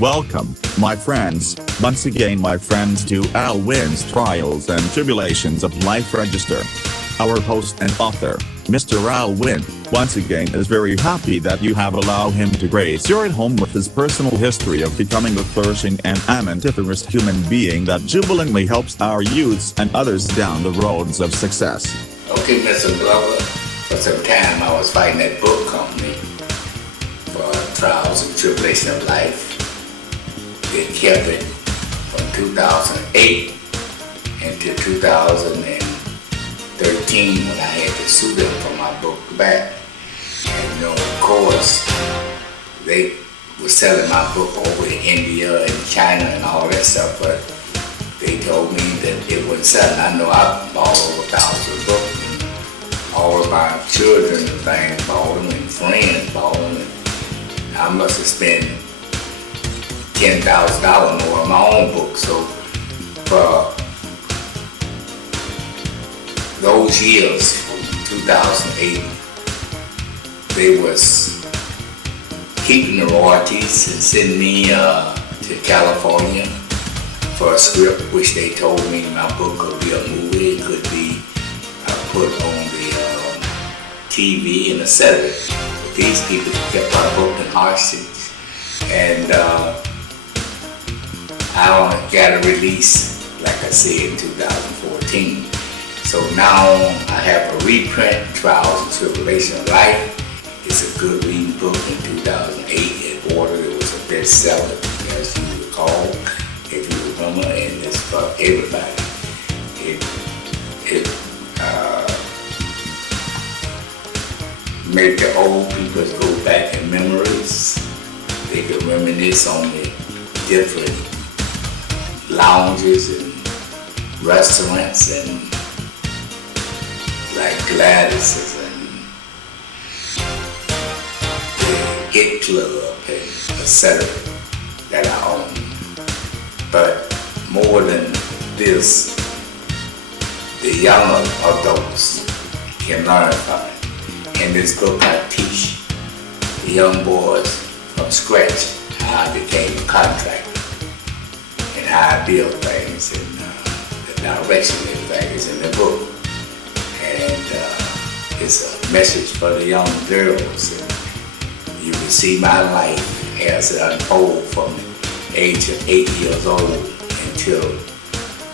Welcome, my friends, once again my friends to Al Wynn's Trials and Tribulations of Life Register. Our host and author, Mr. Al Wynn, once again is very happy that you have allowed him to grace your home with his personal history of becoming a flourishing and amentiferous human being that jubilantly helps our youths and others down the roads of success. Okay, Mr. Glover, for some time I was fighting that book company for Trials and Tribulations of Life. They kept it from 2008 into 2013 when I had to sue them for my book back. And of course, they were selling my book over in India and China and all that stuff, but they told me that it wasn't selling. I know I bought over 1,000 books, and all of my children and things bought them, and friends bought them, and I must have spent $10,000 more on my own book. So for those years, from 2008, they was keeping the royalties and sending me to California for a script, which they told me my book could be a movie, it could be put on the TV and etc. But these people kept my book in hostage, and I only got a release, like I said, in 2014. So now I have a reprint, Trials and Tribulations of Life. It's a good reading book. In 2008 it ordered, it was a bestseller, as you recall, if you remember, and it's for everybody. It make the old people go back in memories. They can reminisce on the different lounges and restaurants and like Gladys's and the Hit Club and etc. that I own. But more than this, the younger adults can learn from it. In this book I teach the young boys from scratch how I became a contractor and how I build things, and the direction of things in the book. And it's a message for the young girls. And you can see my life as it unfolds from the age of 8 years old until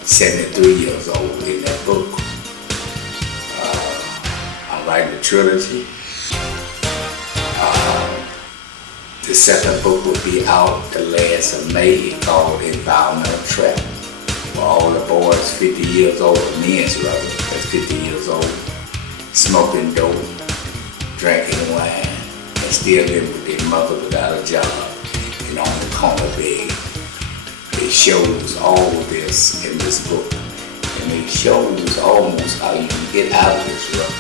73 years old in that book. I'm writing a trilogy. The second book will be out the last of May, called Environmental Trap. For all the boys 50 years old, men's rather, that's 50 years old, smoking dope, drinking wine, and still living with their mother without a job and on the corner bed. It shows all of this in this book, and it shows almost how you can get out of this rut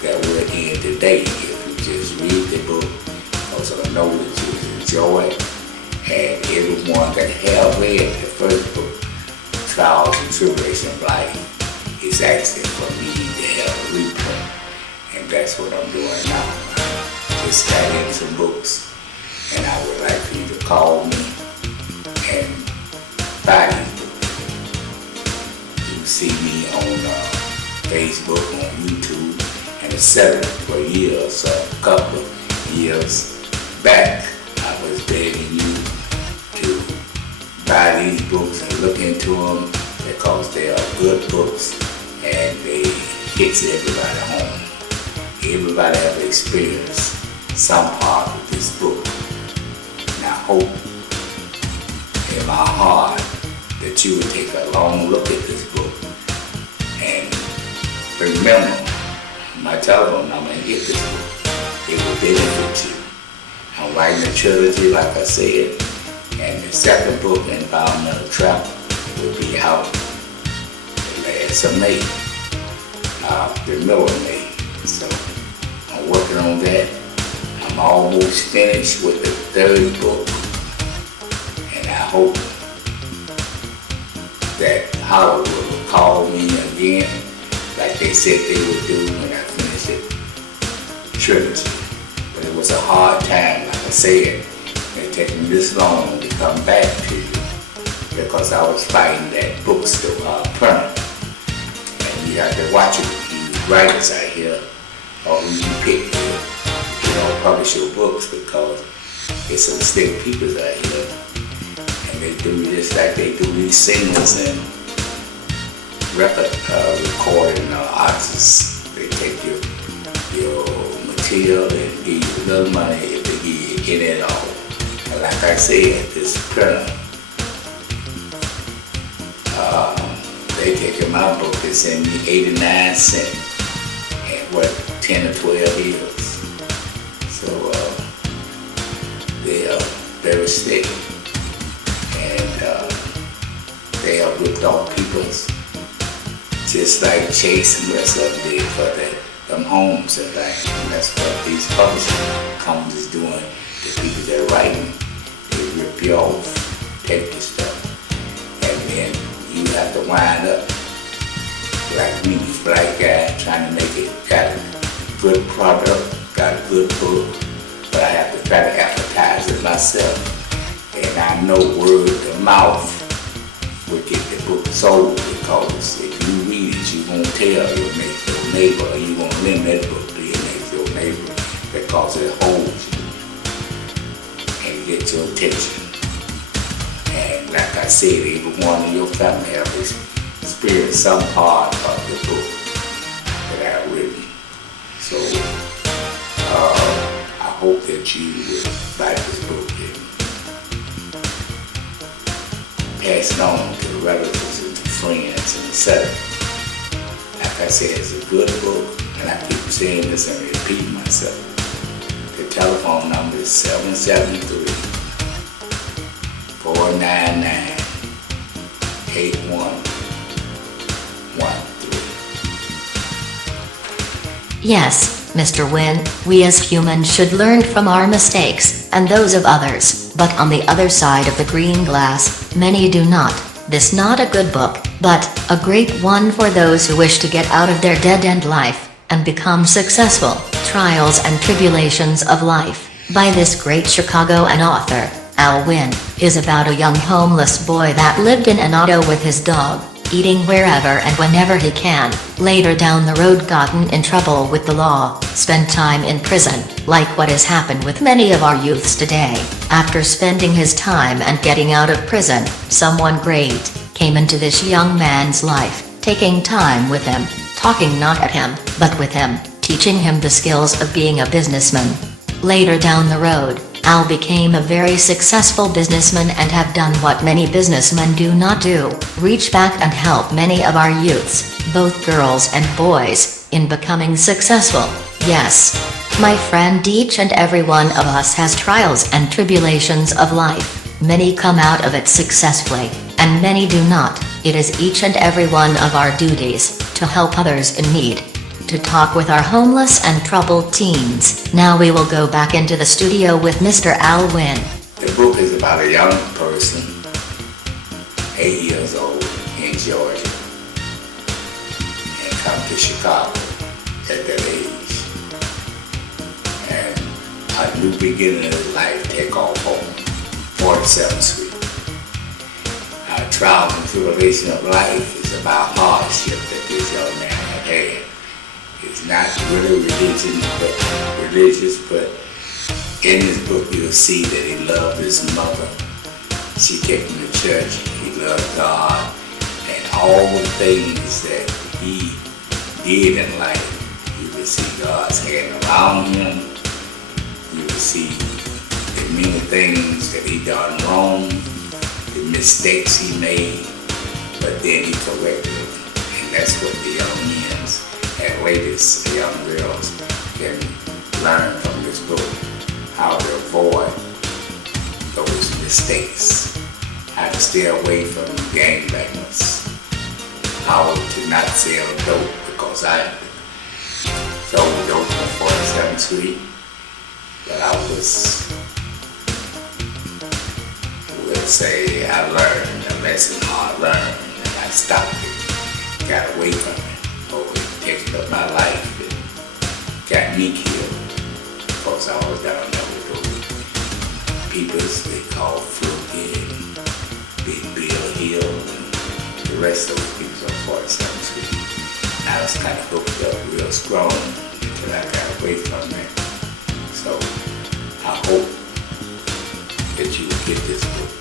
that we're in today if you just read the book, because I know that you enjoy it. And everyone that have read the first book, Trials and Tribulations of Life, is asking for me to have a reprint, and that's what I'm doing now. Just got in some books, and I would like for you to call me and buy these books. You can see me on Facebook, on YouTube, and etc. For years, a couple of years back, I was begging you to buy these books and look into them, because they are good books and they hits everybody home. Everybody have experienced some part of this book. And I hope in my heart that you will take a long look at this book and remember my telephone number and get this book. It will benefit you. I'm writing a trilogy, like I said, and the second book, Environmental Trap, will be out the last of May, the middle of May. So I'm working on that. I'm almost finished with the third book, and I hope that Hollywood will call me again, like they said they would do when I finish it trilogy. But it was a hard time, like I said. It took me this long to come back to you because I was fighting that bookstore printer. And you have to watch it, you writers out here, or who you pick to, publish your books, because it's some stick people out here. And they do just like they do these singers and record recording artists. They take your material and give you a little money if they give you any at all. And like I said, this printer, they take my book and send me 89 cents and what, 10 or 12 years. So they are very sticky, and they are ripped off people's, just like Chase and the rest of them did for them homes and things. And that's what these publishing companies doing to people that are writing. They rip you off, take your stuff, and then you have to wind up like me, black guy, trying to make it, got a good product, got a good book, but I have to try to advertise it myself. And I know word of mouth will get the book sold, because if you read it, you won't tell your neighbor, or you won't lend that book to your neighbor, because it holds you and gets your attention. And like I said, every one of your family have experienced some part of the book that I've written. So I hope that you will like this book and pass it on to the relatives and to friends and etc. Like I said, it's a good book, and I keep saying this and repeating myself. The telephone number is 773-499-8113. Yes, Mr. Wynn, we as humans should learn from our mistakes and those of others, but on the other side of the green glass, many do not. This not a good book, but a great one for those who wish to get out of their dead-end life and become successful. Trials and Tribulations of Life, by this great Chicagoan author, Al Wynn, is about a young homeless boy that lived in an auto with his dog, eating wherever and whenever he can, later down the road gotten in trouble with the law, spent time in prison, like what has happened with many of our youths today. After spending his time and getting out of prison, someone great came into this young man's life, taking time with him, talking not at him, but with him, teaching him the skills of being a businessman. Later down the road, Al became a very successful businessman and have done what many businessmen do not do, reach back and help many of our youths, both girls and boys, in becoming successful. Yes, my friend, each and every one of us has trials and tribulations of life. Many come out of it successfully, and many do not. It is each and every one of our duties to help others in need. To talk with our homeless and troubled teens. Now we will go back into the studio with Mr. Al Wynn. The book is about a young person, 8 years old, in Georgia, and come to Chicago at that age. And a new beginning of his life take off on 47th Street. Our trials and tribulations of life is about hardship that this young man had. It's not really religious, but in this book you'll see that he loved his mother. She kept him to church. He loved God, and all the things that he did in life, you will see God's hand around him. You will see the many things that he done wrong, the mistakes he made, but then he corrected them. And that's what the young men and ladies, young girls, can learn from this book, how to avoid those mistakes, how to stay away from gangbangers, how to not sell dope, because I sold dope on 47th Street, but I was, we'll say, I learned a lesson hard learned, and I stopped it, got away from it. Taking up my life and got me killed because I was down there with those peoples they call Fluky and Big Bill Hill and the rest of the people on 47th Street. I was kind of hooked up real strong until I got away from that. So I hope that you will get this book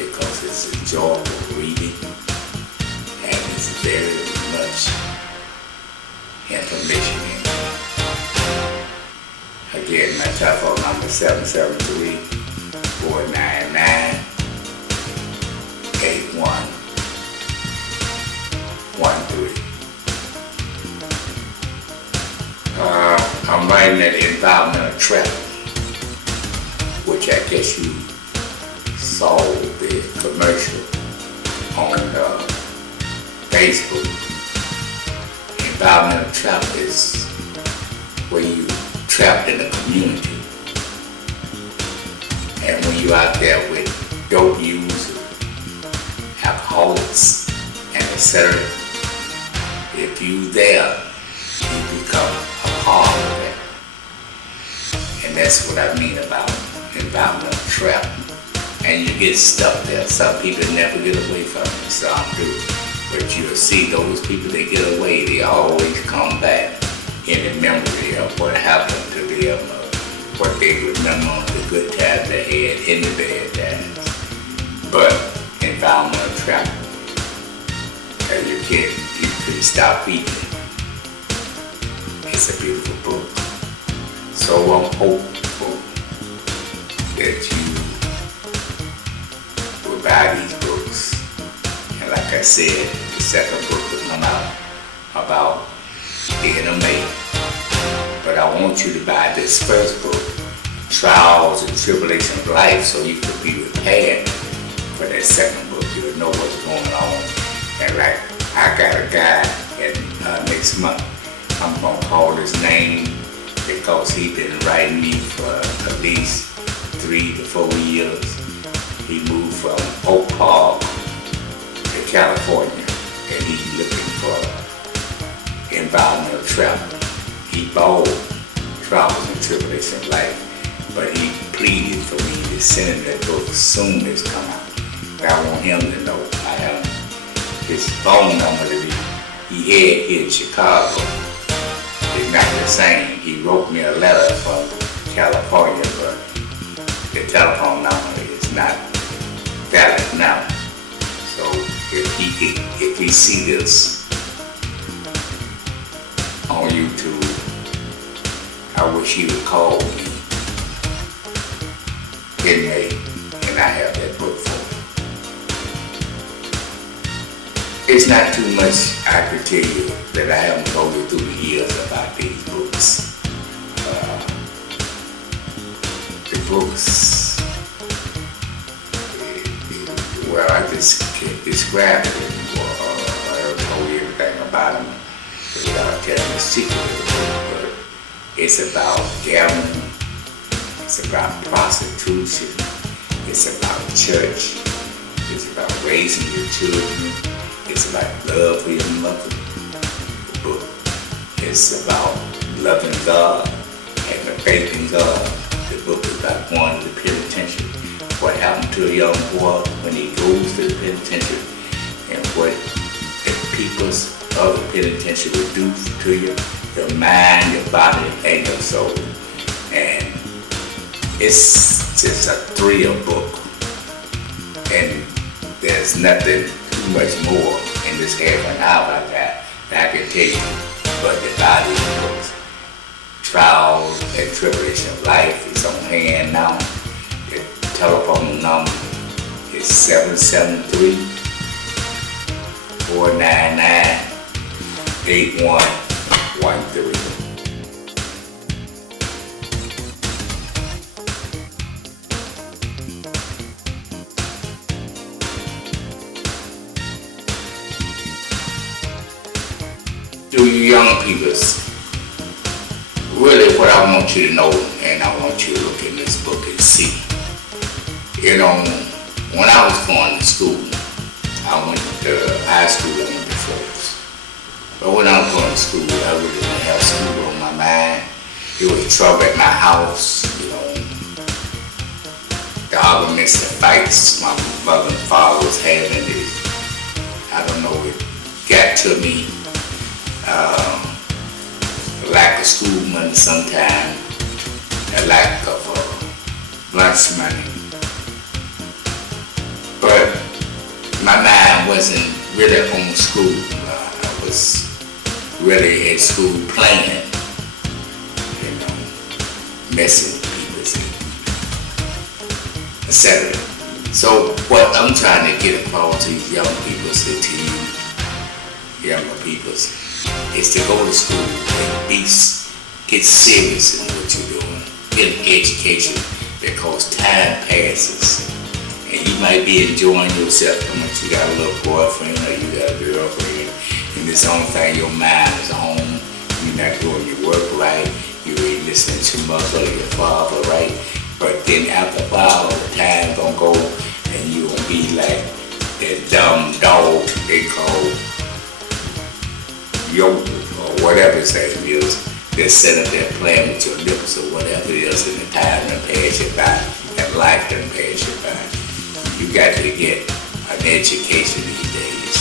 because it's enjoyable reading and it's very much information in it. Again, my telephone number is 773-499-8113. I'm writing an environmental trap, which I guess you saw the commercial on Facebook. Environmental trap is where you trapped in a community, and when you're out there with dope users, alcoholics, and etc., if you there, you become a part of that. And that's what I mean about environmental trap. And you get stuck there. Some people never get away from it, some do. But you'll see those people that get away, they always come back in the memory of what happened to them, what they remember, the good times they had in the bad times. But environmental trap, you can stop reading it. It's a beautiful book. So I'm hopeful that you will buy these books. And like I said, the second book will come out about being a man. But I want you to buy this first book, Trials and Tribulations of Life, so you can be prepared for that second book. You'll know what's going on. And like, I got a guy next month. I'm gonna call his name because he's been writing me for at least 3 to 4 years. He moved from Oak Park to California, and he's looking for environmental travel. He bought Trials and Tribulations of Life, but he pleaded for me to send him that book as soon as it come out. But I want him to know I have his phone number that he had here in Chicago. It's not the same. He wrote me a letter from California, but the telephone number is not valid now. So if he see this on YouTube, I wish he would call me in May, and I have that book for him. It's not too much I could tell you that I haven't told you through the years about these books. The books, well, I just can't describe it anymore. I don't told you everything about them without telling the secret of the book, but it's about gambling, it's about prostitution, it's about church, it's about raising your children, it's about love for your mother. The book is about loving God and the faith in God. The book is about going to the penitentiary. What happened to a young boy when he goes to the penitentiary, and what the peoples of the penitentiary will do to you, your mind, your body, and your soul. And it's just a thrill book. And there's nothing too much more in this half an hour that I can tell you, but the body books. Trials and Tribulations of Life is on hand now. The telephone number is 773-499-8113. To you young people, really what I want you to know, and I want you to look in this book and see. You know, when I was going to school, I went to high school, I went to first. But when I was going to school, I really didn't have school on my mind. There was trouble at my house, you know. arguments, the fights my mother and father was having, I don't know, it got to me. Lack of school money sometimes, a lack of lunch money. But my mind wasn't really on school. I was really at school playing, messing with people, etc. So what I'm trying to get across to these young people, to you younger people, is to go to school and get serious in what you're doing, get an education, because time passes. And you might be enjoying yourself how much you got a little boyfriend or you got a girlfriend, and this only thing your mind is on. You're not doing your work right, you ain't listening to mother or your father right. But then after a while, the time gonna go and you gonna be like that dumb dog they call yogurt or whatever his name is. They're sitting up there playing with your lips or whatever it is, and the time done pass you by, and life done pass you by. You got to get an education these days.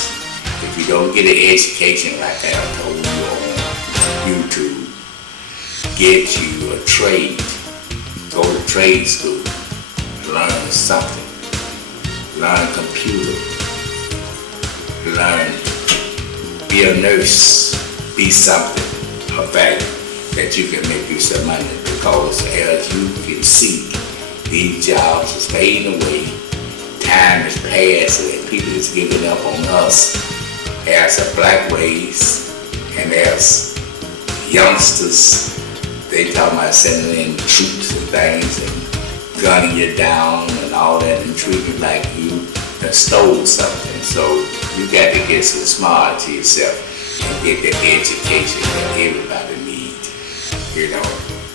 If you don't get an education like I told you on YouTube, get you a trade. Go to trade school, learn something. Learn computer, learn, be a nurse, be something of value that you can make you some money, because as you can see, these jobs is fading away, time is passing, and people is giving up on us as a black race and as youngsters. They talking about sending in troops and things and gunning you down and all that and treating you like you done stole something. So you got to get some smart to yourself and get the education that everybody needs.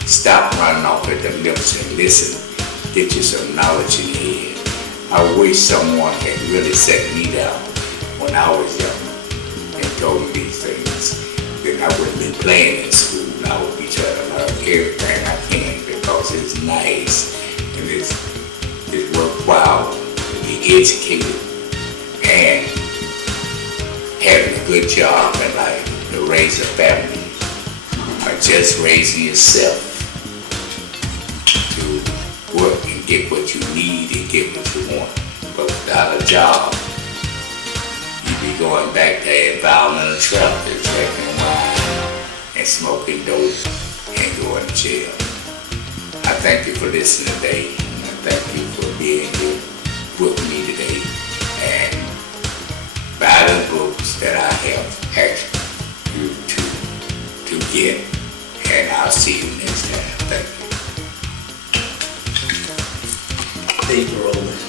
Stop running off at the lips and listen. Get you some knowledge in your head. I wish someone had really set me down when I was young and told me these things. Then I wouldn't be playing in school. I would be trying to learn everything I can, because it's nice and it's worthwhile to be educated and having a good job in life, to raise a family, or just raising yourself to work and get what you need and get what you want. But without a job, you'd be going back to environmental trap, drinking wine and smoking dope and going to jail. I thank you for listening today. I thank you for being here with me today and buy the books that I have asked you to get, and I'll see you next time. Thank you. Thank you, Roland.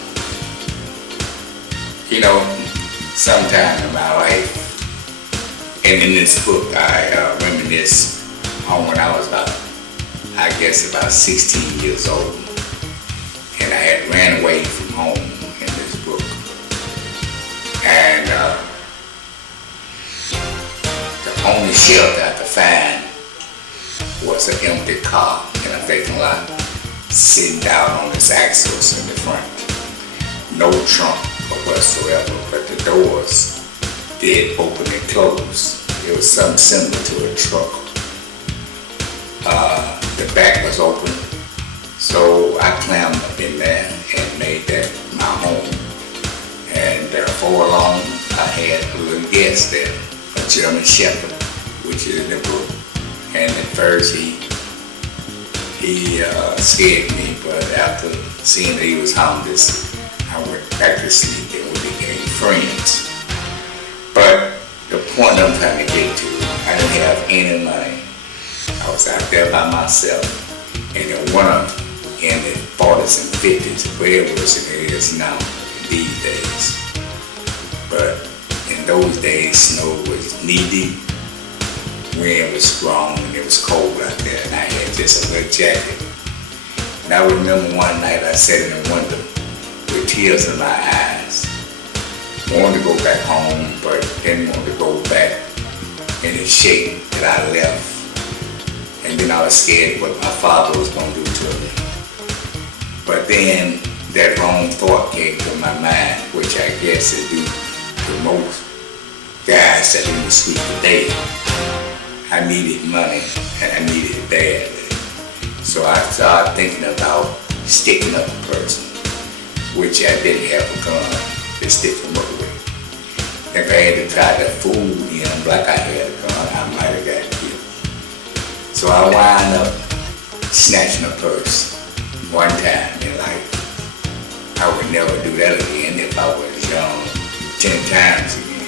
Sometime in my life, and in this book, I reminisce on when I was about 16 years old, and I had ran away from home in this book, and the only shelter I could find was an empty car in a vacant lot, sitting down on its axles in the front. No trunk or whatsoever, but the doors did open and close. It was something similar to a truck. The back was open, so I climbed up in there and made that my home. And for long, I had a little guest there, a German Shepherd, which is in the book. And at first he scared me, but after seeing that he was homeless, I went back to sleep and we became friends. But the point I'm trying to get to, I didn't have any money. I was out there by myself in the winter in the 40s and 50s, way worse than it is now these days. But in those days, snow was knee deep, wind was strong, and it was cold out there, and I had just a little jacket. And I remember one night I sat in the window with tears in my eyes. Wanted to go back home, but didn't want to go back in the shape that I left. And then I was scared what my father was going to do to me. But then that wrong thought came to my mind, which I guess it do to most guys that in the street today. I needed money and I needed it badly. So I started thinking about sticking up a person, which I didn't have a gun to stick him up with. If I had to try to fool him like I had a gun, I might have got killed. So I wound up snatching a purse one time in life. I would never do that again if I was young 10 times again.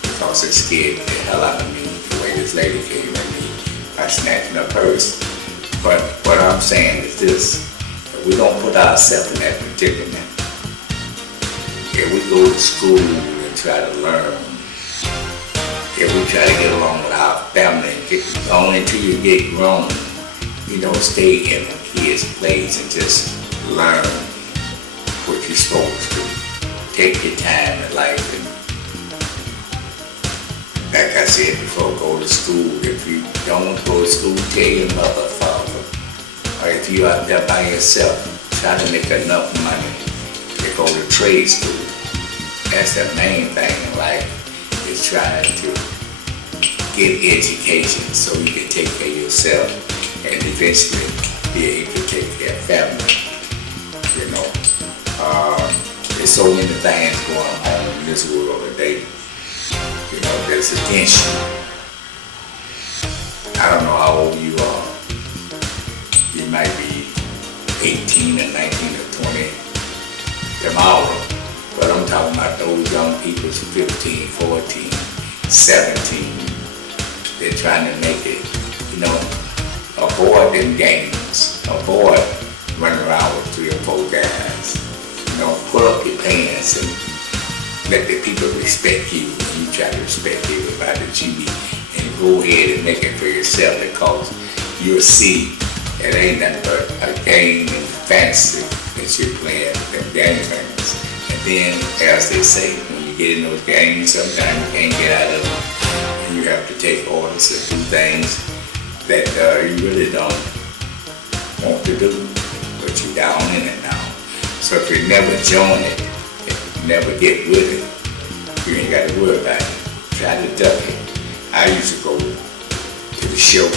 Because it scared the hell out of me the way this lady came at me by snatching a purse. But what I'm saying is this, if we don't put ourselves in that predicament, if we go to school and try to learn, if we try to get along with our family, only until you get grown, you don't stay in a kid's place and just learn what you're supposed to. Take your time in life and, like I said before, go to school. If you don't go to school, tell your mother, father, or if you're out there by yourself, try to make enough money to go to trade school. That's the main thing in life, is trying to get education so you can take care of yourself and eventually be able to take care of family. You know, there's so many things going on in this world today, you know, that's against you. I don't know how old you are. You might be 18 or 19 or 20 tomorrow, but I'm talking about those young people, 15, 14, 17. They're trying to make it, you know, avoid them games. Avoid running around with 3 or 4 guys. You know, pull up your pants and let the people respect you, and you try to respect everybody that you meet, and go ahead and make it for yourself, because you'll see it ain't nothing but a game and fantasy that you're playing, them game things. And then, as they say, when you get in those games, sometimes you can't get out of them, and you have to take orders and do things that you really don't want to do, but you're down in it now. So if you never join it, never get with it, you ain't got to worry about it. Try to duck it. I used to go to the show